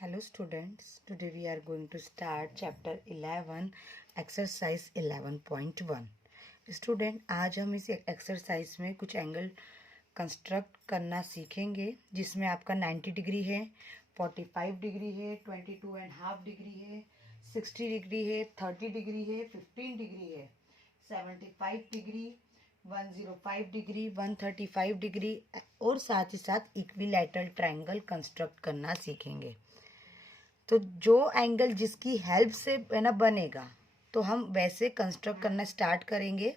Hello students, today we are going to start chapter 11 exercise 11.1. Student आज हम इस exercise में कुछ एंगल कंस्ट्रक्ट करना सीखेंगे जिसमें आपका 90 डिग्री है, 45 डिग्री है, 22.5 डिग्री है, 60 डिग्री है, 30 डिग्री है, 15 डिग्री है, 75 डिग्री, 105 डिग्री, 135 डिग्री और साथ ही साथ इक्विलैटरल ट्रायंगल कंस्ट्रक्ट करना सीखेंगे। तो जो एंगल जिसकी हेल्प से है ना बनेगा तो हम वैसे कंस्ट्रक्ट करना स्टार्ट करेंगे।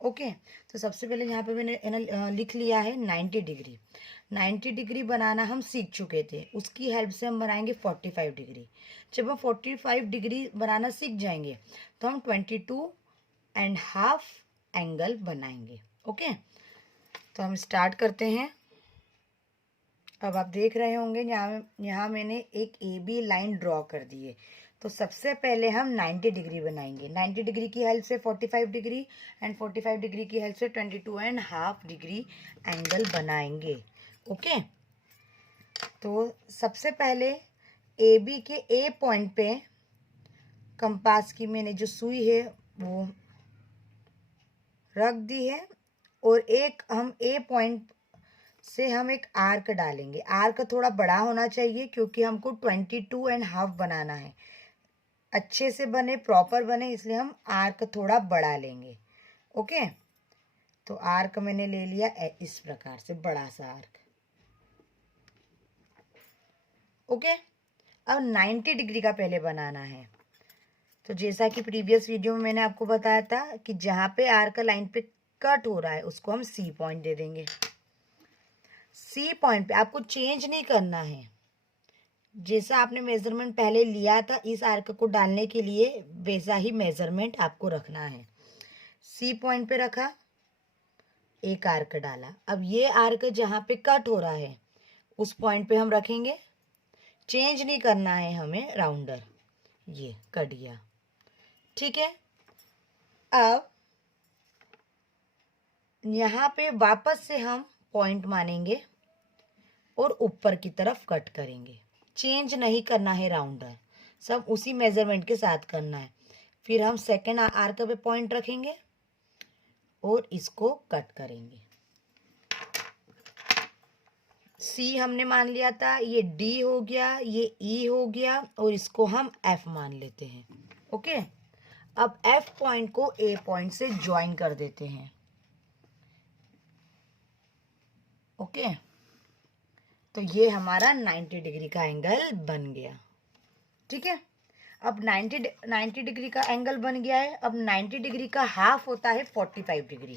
ओके, तो सबसे पहले यहाँ पे मैंने है ना लिख लिया है 90 डिग्री। 90 डिग्री बनाना हम सीख चुके थे, उसकी हेल्प से हम बनाएंगे 45 डिग्री। जब हम 45 डिग्री बनाना सीख जाएंगे तो हम 22.5 एंगल बनाएंगे। ओके, तो हम स्टार्ट करते हैं। अब आप देख रहे होंगे यहाँ मैंने एक ए बी लाइन ड्रॉ कर दी है। तो सबसे पहले हम 90 डिग्री बनाएंगे। 90 डिग्री की हेल्प से 45 डिग्री एंड 45 डिग्री की हेल्प से 22.5 डिग्री एंगल बनाएंगे। ओके, तो सबसे पहले ए बी के ए पॉइंट पे कंपास की मैंने जो सुई है वो रख दी है और एक हम ए पॉइंट से हम एक आर्क डालेंगे। आर्क थोड़ा बड़ा होना चाहिए क्योंकि हमको 22.5 बनाना है, अच्छे से बने, प्रॉपर बने, इसलिए हम आर्क थोड़ा बड़ा लेंगे। ओके, तो आर्क मैंने ले लिया इस प्रकार से, बड़ा सा आर्क। ओके, अब 90 डिग्री का पहले बनाना है। तो जैसा कि प्रीवियस वीडियो में मैंने आपको बताया था कि जहाँ पे आर्क लाइन पे कट हो रहा है उसको हम सी पॉइंट दे देंगे। सी पॉइंट पे आपको चेंज नहीं करना है, जैसा आपने मेजरमेंट पहले लिया था इस आर्क को डालने के लिए वैसा ही मेजरमेंट आपको रखना है। सी पॉइंट पे रखा, एक आर्क डाला। अब ये आर्क जहाँ पे कट हो रहा है उस पॉइंट पे हम रखेंगे, चेंज नहीं करना है हमें राउंडर। ये कट गया, ठीक है। अब यहाँ पे वापस से हम पॉइंट मानेंगे और ऊपर की तरफ कट करेंगे। चेंज नहीं करना है राउंडर, सब उसी मेजरमेंट के साथ करना है। फिर हम सेकेंड आर्क पे पॉइंट रखेंगे और इसको कट करेंगे। सी हमने मान लिया था, ये डी हो गया, ये ई हो गया और इसको हम एफ मान लेते हैं। ओके, अब एफ पॉइंट को ए पॉइंट से ज्वाइन कर देते हैं। ओके, तो ये हमारा 90 डिग्री का एंगल बन गया, ठीक है। अब 90 डिग्री का एंगल बन गया है। अब 90 डिग्री का हाफ होता है 45 डिग्री।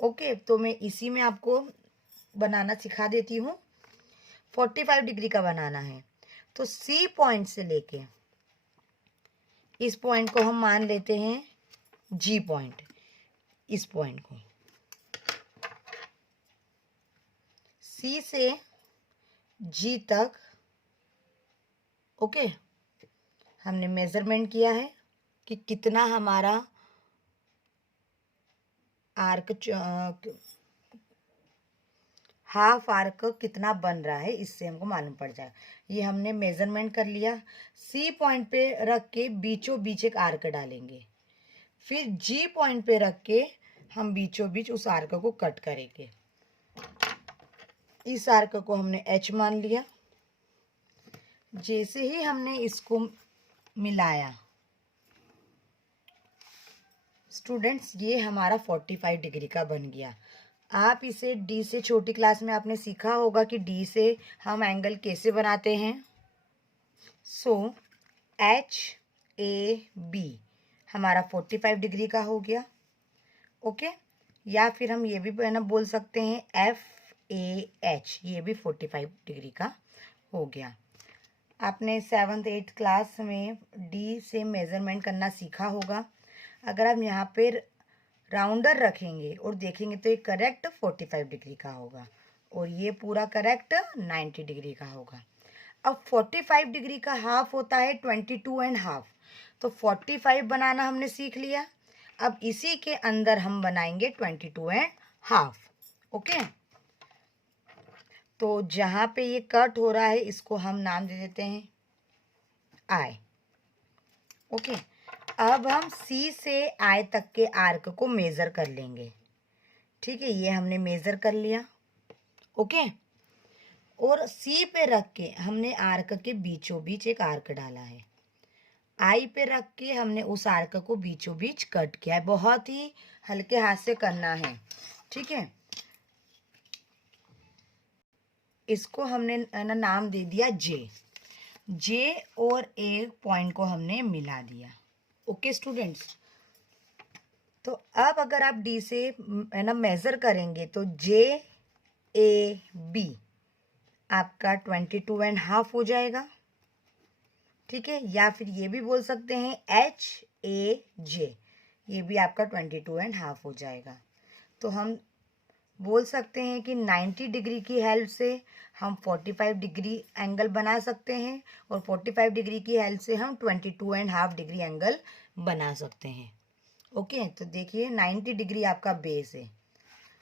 ओके, तो मैं इसी में आपको बनाना सिखा देती हूँ। 45 डिग्री का बनाना है तो सी पॉइंट से लेके इस पॉइंट को हम मान लेते हैं जी पॉइंट। इस पॉइंट को सी से जी तक, ओके, हमने मेजरमेंट किया है कि कितना हमारा आर्क हाफ आर्क कितना बन रहा है, इससे हमको मालूम पड़ जाएगा। ये हमने मेजरमेंट कर लिया। सी पॉइंट पे रख के बीचों बीच एक आर्क डालेंगे, फिर जी पॉइंट पे रख के हम बीचों बीच उस आर्क को कट करेंगे। इस आर्क को हमने एच मान लिया। जैसे ही हमने इसको मिलाया स्टूडेंट्स, ये हमारा 45 डिग्री का बन गया। आप इसे डी से, छोटी क्लास में आपने सीखा होगा कि डी से हम एंगल कैसे बनाते हैं। सो एच ए बी हमारा 45 डिग्री का हो गया। ओके, या फिर हम ये भी ना बोल सकते हैं एफ ए एच, ये भी 45 डिग्री का हो गया। आपने 7th 8th क्लास में डी से मेजरमेंट करना सीखा होगा। अगर आप यहाँ पे राउंडर रखेंगे और देखेंगे तो ये करेक्ट 45 डिग्री का होगा और ये पूरा करेक्ट 90 डिग्री का होगा। अब 45 डिग्री का हाफ होता है 22.5, तो 45 बनाना हमने सीख लिया। अब इसी के अंदर हम बनाएंगे 22.5। ओके, तो जहाँ पे ये कट हो रहा है इसको हम नाम दे देते हैं I। ओके, अब हम C से I तक के आर्क को मेज़र कर लेंगे। ठीक है, ये हमने मेज़र कर लिया। ओके, और C पे रख के हमने आर्क के बीचों बीच एक आर्क डाला है। I पे रख के हमने उस आर्क को बीचों बीच कट किया है। बहुत ही हल्के हाथ से करना है। ठीक है, इसको हमने ना नाम दे दिया J और A पॉइंट को हमने मिला दिया। ओके स्टूडेंट्स, तो अब अगर आप D से है ना मेज़र करेंगे तो JAB आपका 22.5 हो जाएगा। ठीक है, या फिर ये भी बोल सकते हैं HAJ, ये भी आपका 22.5 हो जाएगा। तो हम बोल सकते हैं कि 90 डिग्री की हेल्प से हम 45 डिग्री एंगल बना सकते हैं और 45 डिग्री की हेल्प से हम 22.5 डिग्री एंगल बना सकते हैं। ओके, तो देखिए 90 डिग्री आपका बेस है।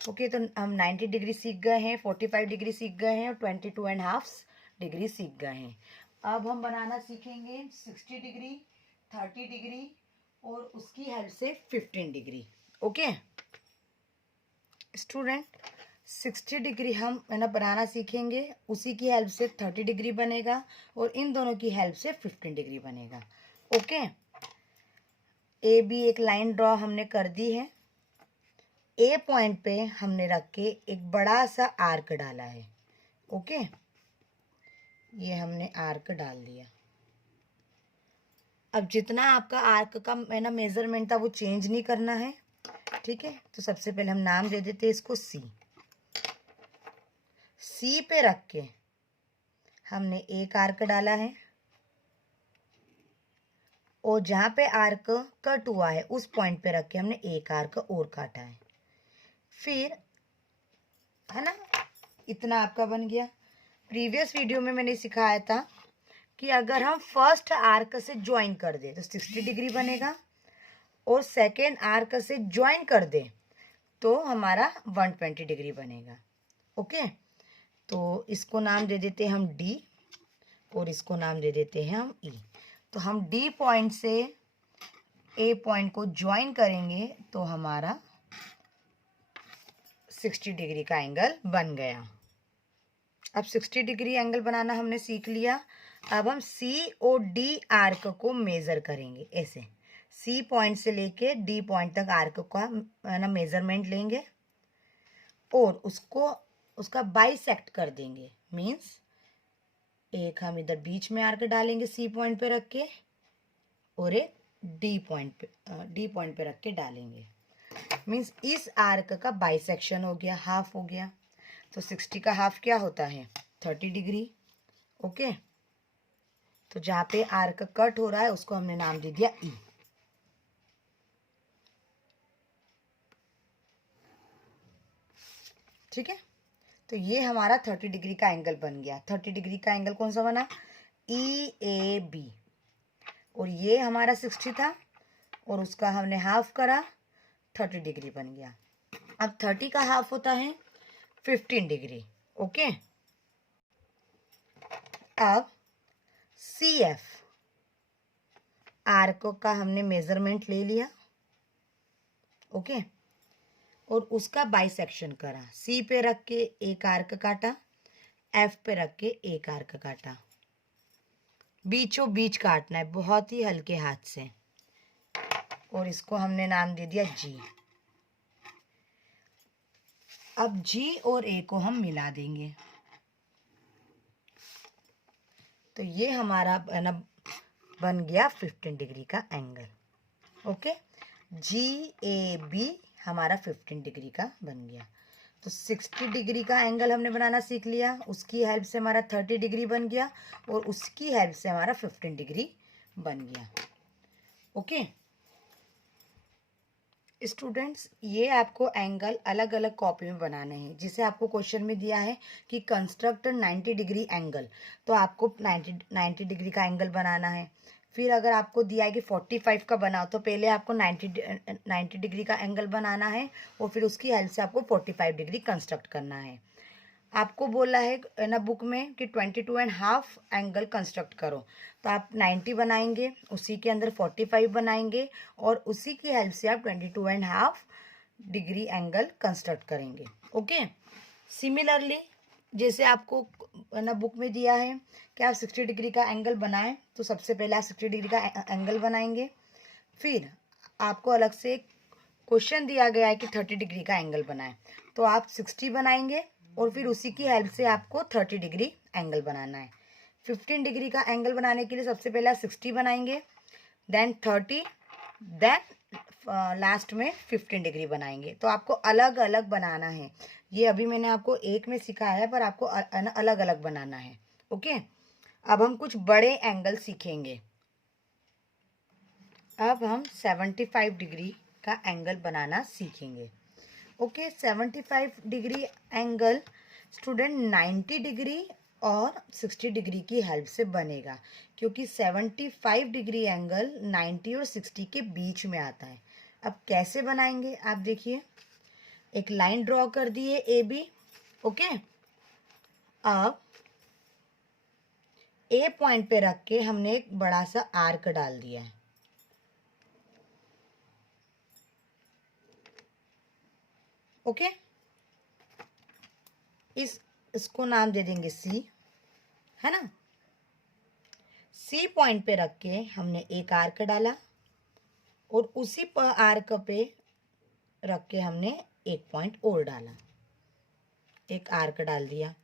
ओके, तो हम 90 डिग्री सीख गए हैं, 45 डिग्री सीख गए हैं और 22.5 डिग्री सीख गए हैं। अब हम बनाना सीखेंगे 60 डिग्री, 30 डिग्री और उसकी हेल्प से 15 डिग्री। ओके स्टूडेंट, 60 डिग्री हम है ना बनाना सीखेंगे, उसी की हेल्प से 30 डिग्री बनेगा और इन दोनों की हेल्प से 15 डिग्री बनेगा। ओके, ए बी एक लाइन ड्रॉ हमने कर दी है। ए पॉइंट पे हमने रख के एक बड़ा सा आर्क डाला है। ओके, ये हमने आर्क डाल दिया। अब जितना आपका आर्क का है ना मेजरमेंट था वो चेंज नहीं करना है। ठीक है, तो सबसे पहले हम नाम दे देते हैं इसको सी पे रख के हमने एक आर्क डाला है और जहां पे आर्क कट हुआ है उस पॉइंट पे रख के हमने एक आर्क और काटा है। फिर है ना, इतना आपका बन गया। प्रीवियस वीडियो में मैंने सिखाया था कि अगर हम फर्स्ट आर्क से ज्वाइन कर दे तो 60 डिग्री बनेगा और सेकेंड आर्क से ज्वाइन कर दे तो हमारा 120 डिग्री बनेगा। ओके, तो इसको नाम दे देते हैं हम डी और इसको नाम दे देते हैं हम ई। तो हम डी पॉइंट से ए पॉइंट को ज्वाइन करेंगे तो हमारा 60 डिग्री का एंगल बन गया। अब 60 डिग्री एंगल बनाना हमने सीख लिया। अब हम सी और डी आर्क को मेज़र करेंगे। ऐसे सी पॉइंट से लेके डी पॉइंट तक आर्क का ना मेज़रमेंट लेंगे और उसको उसका बाइसेक्ट कर देंगे। मीन्स एक हम इधर बीच में आर्क डालेंगे सी पॉइंट पे रख के और एक डी पॉइंट पे रख के डालेंगे। मीन्स इस आर्क का बाइसेक्शन हो गया, हाफ हो गया। तो 60 का हाफ क्या होता है? 30 डिग्री। ओके, तो जहाँ पे आर्क कट हो रहा है उसको हमने नाम दे दिया ई। ठीक है, तो ये हमारा 30 डिग्री का एंगल बन गया। 30 डिग्री का एंगल कौन सा बना? ई ए बी। और ये हमारा 60 था और उसका हमने हाफ करा, 30 डिग्री बन गया। अब 30 का हाफ होता है 15 डिग्री। ओके, अब सी एफ आर्क का हमने मेजरमेंट ले लिया। ओके, और उसका बाइसेक्शन करा। सी पे रख के एक आर्क काटा, एफ पे रख के एक आर्क काटा। बीचों बीच काटना है बहुत ही हल्के हाथ से और इसको हमने नाम दे दिया जी। अब जी और ए को हम मिला देंगे तो ये हमारा बन गया 15 डिग्री का एंगल। ओके, जी ए बी हमारा 15 डिग्री का बन गया। तो 60 डिग्री का एंगल हमने बनाना सीख लिया, उसकी हेल्प से हमारा 30 डिग्री बन गया और उसकी हेल्प से हमारा 15 डिग्री बन गया। ओके स्टूडेंट्स, ये आपको एंगल अलग अलग कॉपी में बनाने हैं। जिसे आपको क्वेश्चन में दिया है कि कंस्ट्रक्ट 90 डिग्री एंगल, तो आपको 90 डिग्री का एंगल बनाना है। फिर अगर आपको दिया है कि 45 का बनाओ तो पहले आपको 90 डिग्री का एंगल बनाना है और फिर उसकी हेल्प से आपको 45 डिग्री कंस्ट्रक्ट करना है। आपको बोला है ना बुक में कि 22.5 एंगल कंस्ट्रक्ट करो, तो आप 90 बनाएंगे, उसी के अंदर 45 बनाएंगे और उसी की हेल्प से आप 22.5 डिग्री एंगल कंस्ट्रक्ट करेंगे। ओके, सिमिलरली जैसे आपको ना बुक में दिया है कि आप 60 डिग्री का एंगल बनाएं, तो सबसे पहले आप 60 डिग्री का एंगल बनाएंगे। फिर आपको अलग से क्वेश्चन दिया गया है कि 30 डिग्री का एंगल बनाएं, तो आप 60 बनाएंगे और फिर उसी की हेल्प से आपको 30 डिग्री एंगल बनाना है। 15 डिग्री का एंगल बनाने के लिए सबसे पहले आप 60 बनाएंगे, देन 30, देन लास्ट में 15 डिग्री बनाएंगे। तो आपको अलग अलग बनाना है। ये अभी मैंने आपको एक में सिखाया है, पर आपको अलग अलग बनाना है। ओके, अब हम कुछ बड़े एंगल सीखेंगे। अब हम 75 डिग्री का एंगल बनाना सीखेंगे। Okay, 75 degree angle student 90 degree और 60 डिग्री की हेल्प से बनेगा, क्योंकि 75 डिग्री एंगल 90 और 60 के बीच में आता है। अब कैसे बनाएंगे आप देखिए, एक लाइन ड्रॉ कर दिए ए बी। ओके, अब ए पॉइंट पे रख के हमने एक बड़ा सा आर्क डाल दिया है। ओके, इसको नाम दे देंगे सी, है ना। सी पॉइंट पे रख के हमने एक आर्क डाला और उसी आर्क पे रख के हमने एक पॉइंट और डाला, एक आर्क डाल दिया।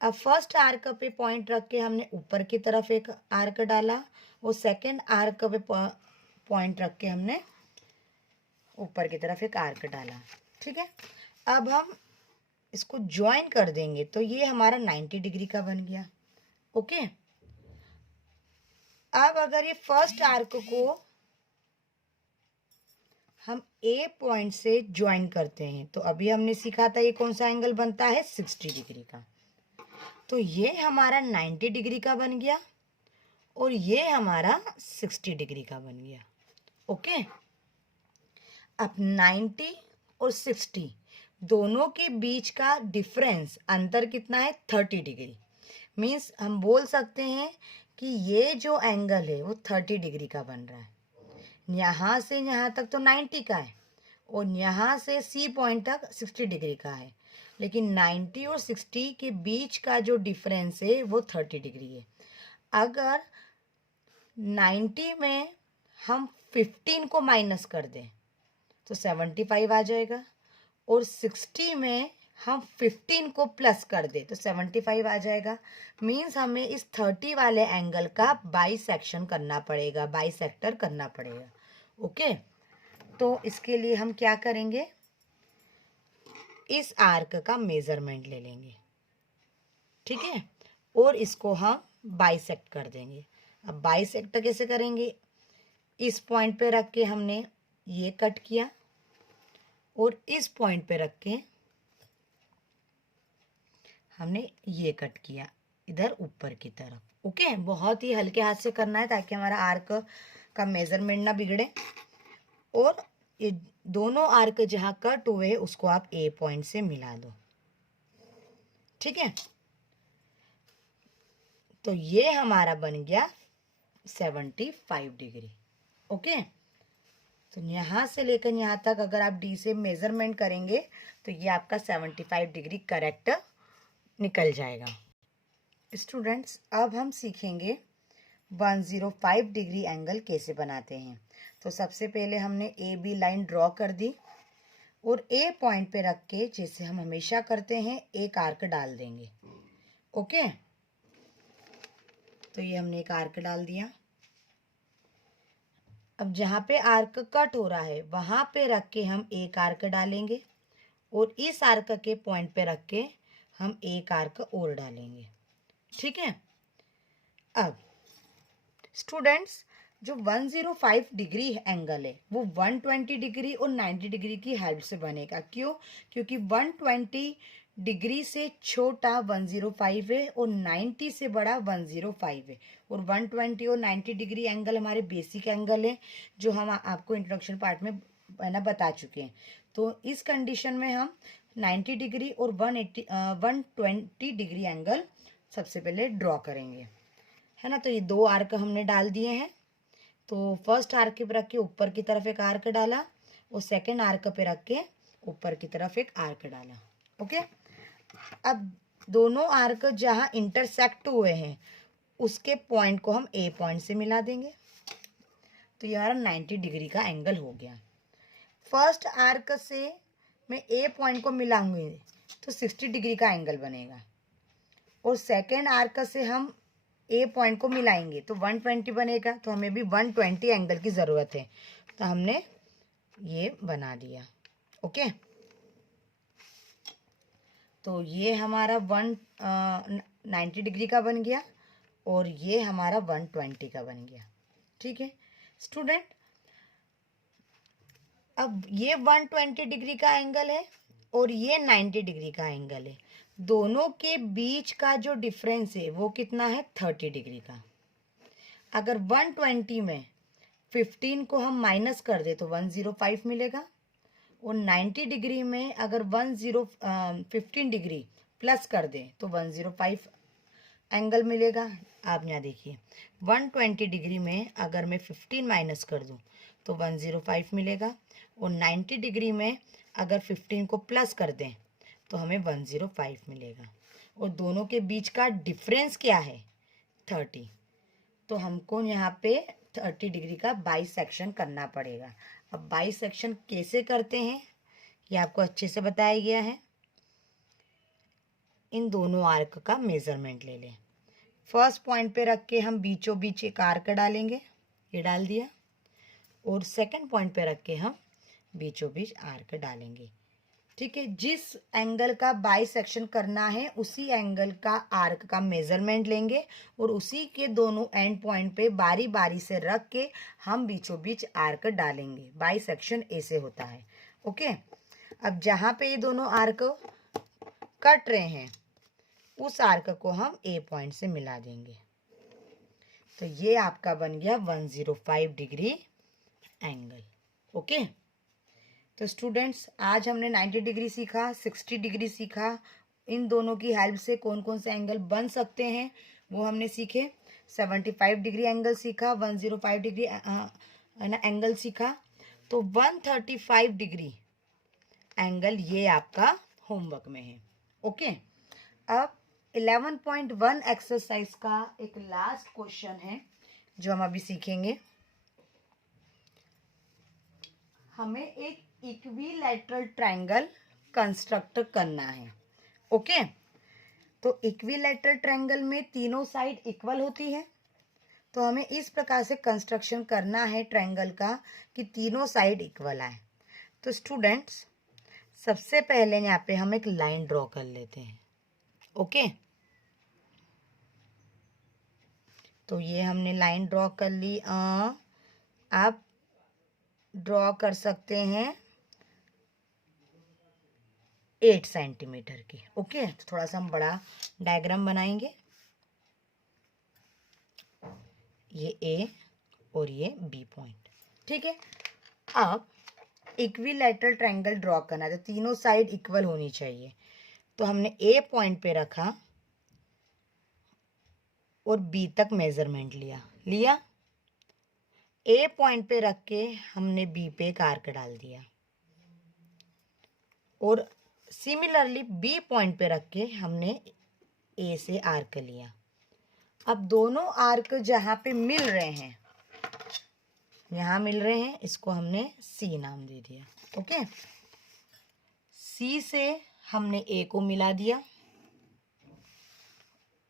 अब फर्स्ट आर्क पे पॉइंट रख के हमने ऊपर की तरफ एक आर्क डाला और सेकंड आर्क पे पॉइंट रख के हमने ऊपर की तरफ एक आर्क डाला। ठीक है, अब हम इसको ज्वाइन कर देंगे तो ये हमारा 90 डिग्री का बन गया। ओके, अब अगर ये फर्स्ट आर्क को हम ए पॉइंट से ज्वाइन करते हैं, तो अभी हमने सीखा था ये कौन सा एंगल बनता है, 60 डिग्री का। तो ये हमारा 90 डिग्री का बन गया और ये हमारा 60 डिग्री का बन गया। ओके, अब 90 और 60 दोनों के बीच का डिफरेंस, अंतर कितना है, 30 डिग्री। मीन्स हम बोल सकते हैं कि ये जो एंगल है वो 30 डिग्री का बन रहा है। यहाँ से यहाँ तक तो 90 का है और यहाँ से सी पॉइंट तक 60 डिग्री का है, लेकिन 90 और 60 के बीच का जो डिफरेंस है वो 30 डिग्री है। अगर 90 में हम 15 को माइनस कर दें तो 75 आ जाएगा और 60 में हम 15 को प्लस कर दे तो 75 आ जाएगा। मीन्स हमें इस 30 वाले एंगल का बाइसेक्शन करना पड़ेगा, बाइसेक्टर करना पड़ेगा। ओके, तो इसके लिए हम क्या करेंगे, इस आर्क का मेजरमेंट ले लेंगे। ठीक है, और इसको हम बाइसेक्ट कर देंगे। अब बाइसेक्ट कैसे करेंगे, इस पॉइंट पे रख के हमने ये कट किया और इस पॉइंट पे रख के हमने ये कट किया इधर ऊपर की तरफ। ओके, बहुत ही हल्के हाथ से करना है ताकि हमारा आर्क का मेजरमेंट ना बिगड़े। और ये दोनों आर्क जहां कट हुए उसको आप ए पॉइंट से मिला दो। ठीक है, तो ये हमारा बन गया 75 डिग्री। ओके, तो यहाँ से लेकर यहाँ तक अगर आप डी से मेजरमेंट करेंगे तो ये आपका 75 डिग्री करेक्ट निकल जाएगा। स्टूडेंट्स, अब हम सीखेंगे 105 डिग्री एंगल कैसे बनाते हैं। तो सबसे पहले हमने ए बी लाइन ड्रॉ कर दी और ए पॉइंट पे रख के, जैसे हम हमेशा करते हैं, एक आर्क डाल देंगे। ओके, तो ये हमने एक आर्क डाल दिया। अब जहाँ पे आर्क कट हो रहा है वहाँ पे रख के हम एक आर्क डालेंगे और इस आर्क के पॉइंट पे रख के हम एक आर्क और डालेंगे। ठीक है, अब स्टूडेंट्स, जो 105 डिग्री एंगल है वो 120 डिग्री और 90 डिग्री की हेल्प से बनेगा। क्यों, क्योंकि 120 डिग्री से छोटा 105 है और 90 से बड़ा 105 है और 120 और 90 डिग्री एंगल हमारे बेसिक एंगल है जो हम आपको इंट्रोडक्शन पार्ट में है ना बता चुके हैं। तो इस कंडीशन में हम 90 डिग्री और 120 डिग्री एंगल सबसे पहले ड्रॉ करेंगे, है ना। तो ये दो आर्क हमने डाल दिए हैं। तो फर्स्ट आर्क पे रख के ऊपर की तरफ एक आर्क डाला और सेकंड आर्क पे रख के ऊपर की तरफ एक आर्क डाला। ओके, अब दोनों आर्क जहाँ इंटरसेक्ट हुए हैं उसके पॉइंट को हम ए पॉइंट से मिला देंगे। तो ये हमारा 90 डिग्री का एंगल हो गया। फर्स्ट आर्क से मैं ए पॉइंट को मिलाऊंगी तो 60 डिग्री का एंगल बनेगा, और सेकेंड आर्क से हम ए पॉइंट को मिलाएंगे तो 120 बनेगा। तो हमें भी 120 एंगल की ज़रूरत है, तो हमने ये बना दिया। ओके, तो ये हमारा 90 डिग्री का बन गया और ये हमारा 120 का बन गया। ठीक है स्टूडेंट, अब ये 120 डिग्री का एंगल है और ये 90 डिग्री का एंगल है। दोनों के बीच का जो डिफरेंस है वो कितना है? 30 डिग्री का। अगर 120 में 15 को हम माइनस कर दे तो 105 मिलेगा, और 90 डिग्री में अगर 15 डिग्री प्लस कर दें तो 105 एंगल मिलेगा। आप यहाँ देखिए 120 डिग्री में अगर मैं 15 माइनस कर दूँ तो 105 मिलेगा, और 90 डिग्री में अगर 15 को प्लस कर दें तो हमें 105 मिलेगा, और दोनों के बीच का डिफरेंस क्या है? 30। तो हमको यहाँ पे 30 डिग्री का बाइसेक्शन करना पड़ेगा। अब बाइसेक्शन कैसे करते हैं ये आपको अच्छे से बताया गया है। इन दोनों आर्क का मेजरमेंट ले लें। फर्स्ट पॉइंट पे रख के हम बीचों बीच एक आर्क डालेंगे, ये डाल दिया, और सेकंड पॉइंट पे रख के हम बीचों बीच आर्क डालेंगे। ठीक है, जिस एंगल का बाइसेक्शन करना है उसी एंगल का आर्क का मेजरमेंट लेंगे और उसी के दोनों एंड पॉइंट पे बारी बारी से रख के हम बीचों बीच आर्क डालेंगे। बाइसेक्शन ऐसे होता है। ओके, अब जहाँ पे ये दोनों आर्क कट रहे हैं उस आर्क को हम ए पॉइंट से मिला देंगे। तो ये आपका बन गया 105 डिग्री एंगल। ओके, तो स्टूडेंट्स आज हमने 90 डिग्री सीखा, 60 डिग्री सीखा। इन दोनों की हेल्प से कौन कौन से एंगल बन सकते हैं वो हमने सीखे। 75 डिग्री एंगल सीखा, 105 डिग्री एंगल सीखा। तो 135 डिग्री एंगल ये आपका होमवर्क में है। ओके, अब 11.1 एक्सरसाइज का एक लास्ट क्वेश्चन है जो हम अभी सीखेंगे। हमें एक इक्विलैटरल ट्रायंगल कंस्ट्रक्ट करना है। ओके, तो इक्विलैटरल ट्रायंगल में तीनों साइड इक्वल होती है। तो हमें इस प्रकार से कंस्ट्रक्शन करना है ट्रायंगल का कि तीनों साइड इक्वल आए। तो स्टूडेंट्स सबसे पहले यहाँ पे हम एक लाइन ड्रॉ कर लेते हैं। ओके, तो ये हमने लाइन ड्रॉ कर ली। आप ड्रॉ कर सकते हैं 8 सेंटीमीटर की। ओके, तो थोड़ा सा हम बड़ा डायग्राम बनाएंगे। ये ए और ये बी पॉइंट। ठीक है, अब इक्विलैटरल ट्रायंगल ड्रॉ करना है तो तीनों साइड इक्वल होनी चाहिए। तो हमने ए पॉइंट पे रखा और बी तक मेजरमेंट लिया। ए पॉइंट पे रख के हमने बी पे एक आर्क डाल दिया, और सिमिलरली बी पॉइंट पे रख के हमने ए से आर्क लिया। अब दोनों आर्क जहाँ पे मिल रहे हैं, यहाँ मिल रहे हैं, इसको हमने सी नाम दे दिया। ओके, सी से हमने ए को मिला दिया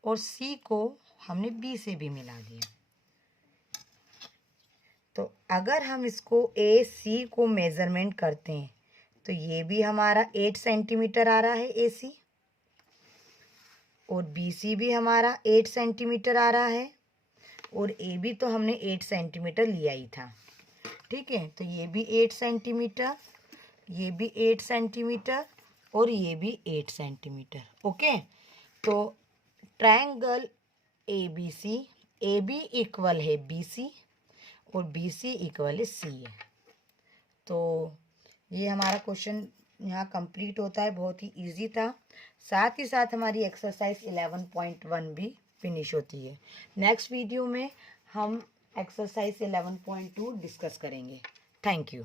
और सी को हमने बी से भी मिला दिया। तो अगर हम इसको ए सी को मेजरमेंट करते हैं तो ये भी हमारा 8 सेंटीमीटर आ रहा है ए सी, और बी सी भी हमारा 8 सेंटीमीटर आ रहा है, और ए बी तो हमने 8 सेंटीमीटर लिया ही था। ठीक है, तो ये भी 8 सेंटीमीटर, ये भी 8 सेंटीमीटर और ये भी 8 सेंटीमीटर। ओके, तो ट्रायंगल ए बी इक्वल है बी सी और बी सी इक्वल है सी है। तो ये हमारा क्वेश्चन यहाँ कंप्लीट होता है। बहुत ही इजी था। साथ ही साथ हमारी एक्सरसाइज 11.1 भी फिनिश होती है। नेक्स्ट वीडियो में हम एक्सरसाइज 11.2 डिस्कस करेंगे। Thank you.